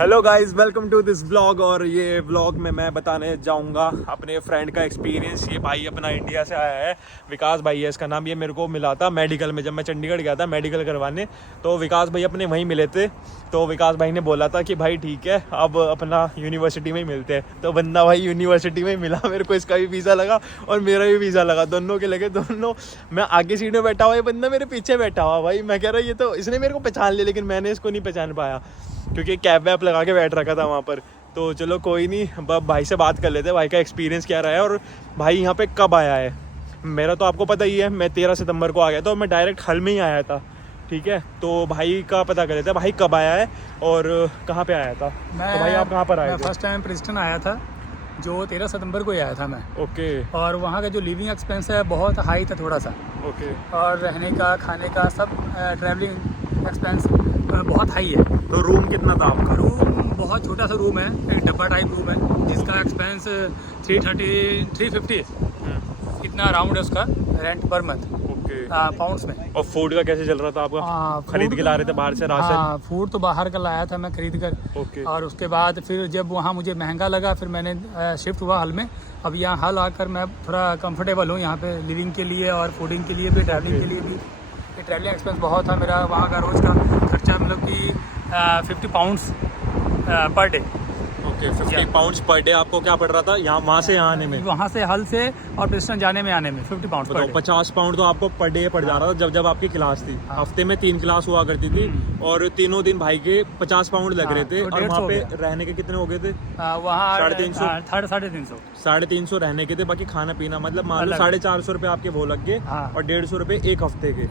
Hello guys, welcome to this blog. और ये blog में मैं बताने जाऊंगा अपने फ्रेंड का एक्सपीरियंस। ये भाई अपना इंडिया से आया है, विकास भाई है इसका नाम। ये मेरे को मिला था मेडिकल में, जब मैं चंडीगढ़ गया था मेडिकल करवाने, तो विकास भाई अपने वहीं मिले थे। तो विकास भाई ने बोला था कि भाई ठीक है, अब अपना यूनिवर्सिटी में ही मिलते हैं। तो बंदा भाई यूनिवर्सिटी में ही मिला मेरे को। इसका भी वीज़ा लगा और मेरा भी वीज़ा लगा, दोनों के लगे। दोनों, मैं आगे सीट में बैठा हुआ, ये बंदा मेरे पीछे बैठा हुआ। भाई मैं कह रहा ये तो, इसने मेरे को पहचान लिया लेकिन मैंने इसको नहीं पहचान पाया क्योंकि कैब वैप लगा के बैठ रखा था वहाँ पर। तो चलो कोई नहीं, अब भाई से बात कर लेते हैं, भाई का एक्सपीरियंस क्या रहा है और भाई यहाँ पे कब आया है। मेरा तो आपको पता ही है, मैं 13 सितंबर को आ गया था और मैं डायरेक्ट हल में ही आया था। ठीक है, तो भाई का पता कर लेते हैं, भाई कब आया है और कहाँ पे आया था। तो भाई आप कहाँ पर आए थे? फर्स्ट टाइम प्रिंसटन आया था, जो 13 सितंबर को ही आया था मैं। ओके। और वहाँ का जो लिविंग एक्सपेंस है बहुत हाई था थोड़ा सा। ओके। और रहने का, खाने का, सब ट्रैवलिंग एक्सपेंस बहुत हाई है। तो रूम कितना था आपका? रूम बहुत छोटा सा रूम है, एक डब्बा टाइप रूम है, जिसका एक्सपेंस 350 है। इतना अराउंड है उसका rent per month. Okay. Pounds में। और फूड का कैसे चल रहा था आपका? खरीद के ला रहे थे बाहर से राशन? हाँ, फूड तो बाहर का लाया था मैं खरीद कर। ओके। और उसके बाद फिर जब वहाँ मुझे महंगा लगा, फिर मैंने शिफ्ट हुआ हल में। अब यहाँ हल आकर मैं थोड़ा कंफर्टेबल हूँ यहाँ पे लिविंग के लिए और फूडिंग के लिए भी, ट्रैवलिंग के लिए भी। ये ट्रैवलिंग एक्सपेंस बहुत था मेरा, वहाँ का रोज़ का खर्चा मतलब कि 50 pounds per day. Okay, 50 pounds per day आपको क्या पड़ रहा था यहाँ, वहाँ से यहाँ आने में? वहाँ से हल से और प्रिंसटन जाने में आने में 50 पाउंड्स पर डे। 50 पाउंड तो आपको पर डे पड़ जा रहा था जब आपकी क्लास थी। हफ्ते में 3 क्लास हुआ करती थी और तीनों दिन भाई के 50 पाउंड लग रहे थे। तो और वहाँ पे रहने के कितने हो गए थे? वहाँ 350 350 रहने के थे। बाकी खाना पीना मतलब मान लो 450 रुपए आपके वो लग गए। और 150 रुपए एक हफ्ते के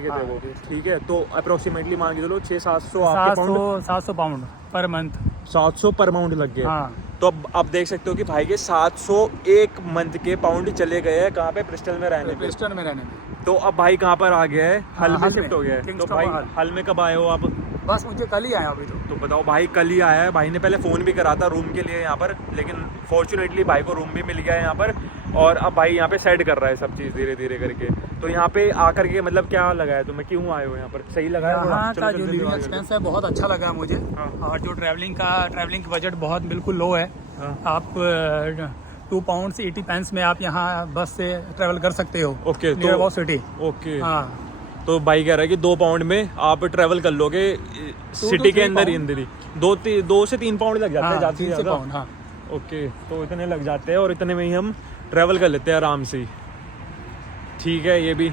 थे वो। ठीक है, तो अप्रोक्सीमेटली मान के चलो 700 पाउंड पर मंथ। 700 पर माउंट लग गए। हाँ। तो अब आप देख सकते हो कि भाई के 701 मंथ के पाउंड चले गए हैं कहाँ पे? ब्रिस्टल में रहने पे। तो अब भाई कहाँ पर आ गया है? हल में शिफ्ट हो गया है। तो भाई हल में कब आए हो आप? बस मुझे कल ही आया अभी तो बताओ, भाई कल ही आया है। भाई ने पहले फ़ोन भी करा था रूम के लिए यहाँ पर, लेकिन फॉर्चुनेटली भाई को रूम भी मिल गया है यहाँ पर। और अब भाई यहाँ पे सेट कर रहा है सब चीज़ धीरे धीरे करके। तो यहाँ पे आकर के मतलब क्या लगा है तुम्हें, क्यों आए हो यहाँ पर? सही लगा है? यहाँ का जो लिविंग एक्सपेंस है बहुत अच्छा लगा मुझे। और जो ट्रैवलिंग का बजट बहुत बिल्कुल लो है। आप 2 पाउंड 80 पेंस में आप यहाँ बस से ट्रैवल कर सकते हो। ओके, तो सिटी। ओके। हाँ, तो भाई कह रहा है कि 2 पाउंड में आप ट्रैवल कर लोगे सिटी के अंदर ही 2 से 3 पाउंड लग जाते हैं ज़्यादा से ज़्यादा। हाँ। ओके, तो इतने लग जाते हैं और इतने में ही हम ट्रैवल कर लेते हैं आराम से। ठीक है, ये भी।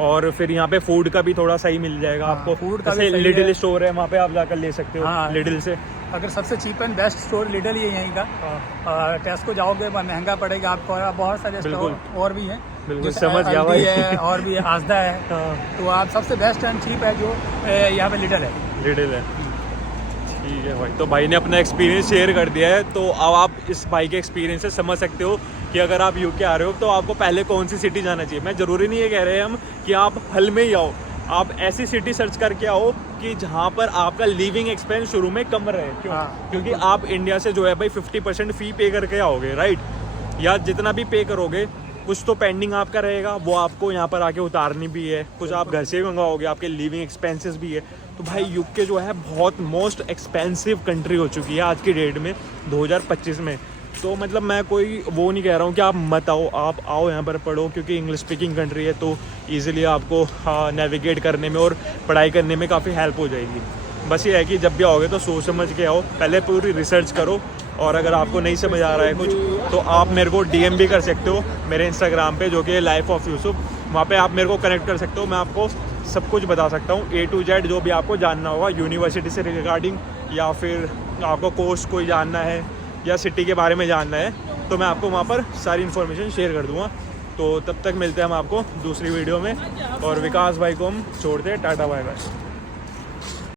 और फिर यहाँ पे फूड का भी थोड़ा सही मिल जाएगा आपको। फूड का जैसे लिटिल स्टोर है, वहाँ पे आप जाकर ले सकते हो लिटिल से। अगर सबसे cheap and best store Lidl ही है यहीं का। टेस्को जाओगे महंगा पड़ेगा आपको, और बहुत सारे स्टोर और भी हैं। बिल्कुल समझ गया भाई। और भी है, आस्दा है। तो आप सबसे बेस्ट एंड चीप है जो यहाँ पे लिटिल है। ठीक है भाई, तो भाई ने अपना एक्सपीरियंस शेयर कर दिया है। तो अब आप इस भाई के एक्सपीरियंस से समझ सकते हो कि अगर आप यूके आ रहे हो तो आपको पहले कौन सी सिटी जाना चाहिए। मैं ज़रूरी नहीं ये कह रहे हैं हम कि आप हल में ही आओ, आप ऐसी सिटी सर्च करके आओ कि जहाँ पर आपका लिविंग एक्सपेंस शुरू में कम रहे। क्योंकि आप इंडिया से जो है भाई 50% फ़ी पे करके आओगे, राइट? या जितना भी पे करोगे कुछ तो पेंडिंग आपका रहेगा, वो आपको यहाँ पर आके उतारनी भी है। कुछ आप घर से भी मंगवाओगे, आपके लिविंग एक्सपेंसेस भी है। तो भाई यूके जो है बहुत मोस्ट एक्सपेंसिव कंट्री हो चुकी है आज की डेट में 2025 में। तो मतलब मैं कोई वो नहीं कह रहा हूँ कि आप मत आओ, आप आओ यहाँ पर पढ़ो, क्योंकि इंग्लिश स्पीकिंग कंट्री है तो ईजिली आपको नेविगेट करने में और पढ़ाई करने में काफ़ी हेल्प हो जाएगी। बस ये है कि जब भी आओगे तो सोच समझ के आओ, पहले पूरी रिसर्च करो। और अगर आपको नहीं समझ आ रहा है कुछ तो आप मेरे को DM भी कर सकते हो मेरे इंस्टाग्राम पे, जो कि लाइफ ऑफ यूसुफ। वहाँ पे आप मेरे को कनेक्ट कर सकते हो, मैं आपको सब कुछ बता सकता हूँ A to Z जो भी आपको जानना होगा यूनिवर्सिटी से रिगार्डिंग, या फिर आपको कोर्स कोई जानना है या सिटी के बारे में जानना है, तो मैं आपको वहाँ पर सारी इन्फॉर्मेशन शेयर कर दूँगा। तो तब तक मिलते हैं हम आपको दूसरी वीडियो में। और विकास भाई को हम छोड़ते हैं, टाटा बाय बाय।